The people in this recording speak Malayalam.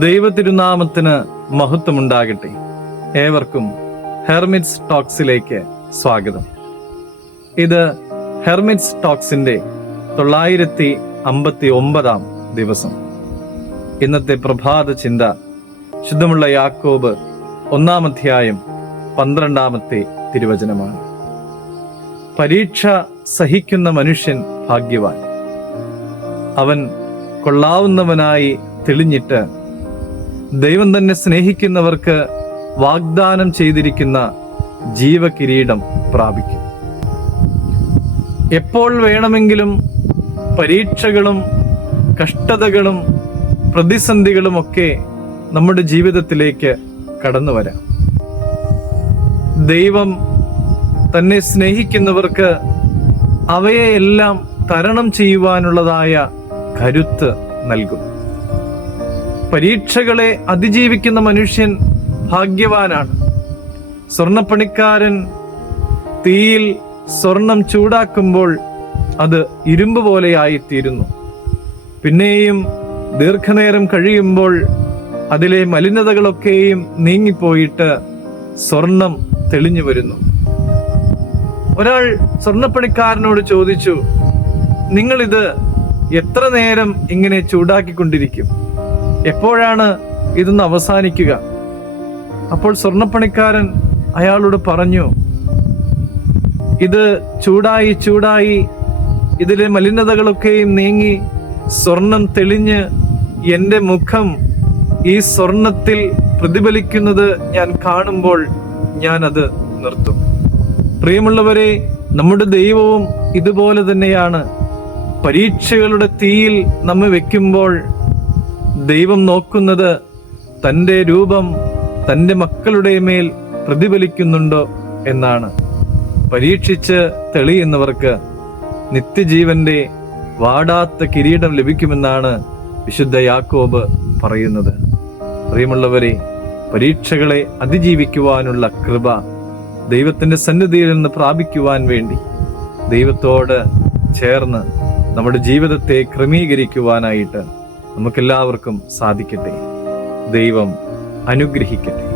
ദൈവതിരുനാമത്തിന് മഹത്വമുണ്ടാകട്ടെ. ഏവർക്കും ഹെർമിറ്റ്സ് ടോക്സിലേക്ക് സ്വാഗതം. ഇത് ഹെർമിറ്റ്സ് ടോക്സിന്റെ തൊള്ളായിരത്തി അമ്പത്തി ഒമ്പതാം ദിവസം. ഇന്നത്തെ പ്രഭാത ചിന്ത ശുദ്ധമുള്ള യാക്കോബ് ഒന്നാം അധ്യായം പന്ത്രണ്ടാമത്തെ തിരുവചനമാണ്. പരീക്ഷ സഹിക്കുന്ന മനുഷ്യൻ ഭാഗ്യവാൻ. അവൻ കൊള്ളാവുന്നവനായി തെളിഞ്ഞിട്ട് ദൈവം തന്നെ സ്നേഹിക്കുന്നവർക്ക് വാഗ്ദാനം ചെയ്തിരിക്കുന്ന ജീവകിരീടം പ്രാപിക്കും. എപ്പോൾ വേണമെങ്കിലും പരീക്ഷകളും കഷ്ടതകളും പ്രതിസന്ധികളുമൊക്കെ നമ്മുടെ ജീവിതത്തിലേക്ക് കടന്നു വരാം. ദൈവം തന്നെ സ്നേഹിക്കുന്നവർക്ക് അവയെല്ലാം തരണം ചെയ്യുവാനുള്ളതായ കരുത്ത് നൽകും. പരീക്ഷകളെ അതിജീവിക്കുന്ന മനുഷ്യൻ ഭാഗ്യവാനാണ്. സ്വർണപ്പണിക്കാരൻ തീയിൽ സ്വർണം ചൂടാക്കുമ്പോൾ അത് ഇരുമ്പ് പോലെയായിത്തീരുന്നു. പിന്നെയും ദീർഘനേരം കഴിയുമ്പോൾ അതിലെ മലിനതകളൊക്കെയും നീങ്ങിപ്പോയിട്ട് സ്വർണം തെളിഞ്ഞു വരുന്നു. ഒരാൾ സ്വർണപ്പണിക്കാരനോട് ചോദിച്ചു നിങ്ങളിത് എത്ര നേരം ഇങ്ങനെ ചൂടാക്കിക്കൊണ്ടിരിക്കും? എപ്പോഴാണ് ഇതൊന്ന് അവസാനിക്കുക? അപ്പോൾ സ്വർണപ്പണിക്കാരൻ അയാളോട് പറഞ്ഞു ഇത് ചൂടായി ചൂടായി ഇതിലെ മലിനതകളൊക്കെയും നീങ്ങി സ്വർണം തെളിഞ്ഞ് എന്റെ മുഖം ഈ സ്വർണത്തിൽ പ്രതിഫലിക്കുന്നത് ഞാൻ കാണുമ്പോൾ ഞാൻ അത് നിർത്തും. പ്രിയമുള്ളവരെ നമ്മുടെ ദൈവവും ഇതുപോലെ തന്നെയാണ്. പരീക്ഷകളുടെ തീയിൽ നമ്മെ വെക്കുമ്പോൾ ദൈവം നോക്കുന്നത് തന്റെ രൂപം തന്റെ മക്കളുടെ മേൽ പ്രതിഫലിക്കുന്നുണ്ടോ എന്നാണ്. പരീക്ഷിച്ച് തെളിയുന്നവർക്ക് നിത്യജീവന്റെ വാടാത്ത കിരീടം ലഭിക്കുമെന്നാണ് വിശുദ്ധ യാക്കോബ് പറയുന്നത്. പ്രിയമുള്ളവരെ പരീക്ഷകളെ അതിജീവിക്കുവാനുള്ള കൃപ ദൈവത്തിന്റെ സന്നിധിയിൽ നിന്ന് പ്രാപിക്കുവാൻ വേണ്ടി ദൈവത്തോട് ചേർന്ന് നമ്മുടെ ജീവിതത്തെ ക്രമീകരിക്കുവാനായിട്ട് നമുക്കെല്ലാവർക്കും സാധിക്കട്ടെ. ദൈവം അനുഗ്രഹിക്കട്ടെ.